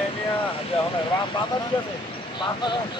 એની હવે પાપડ છે પાપડ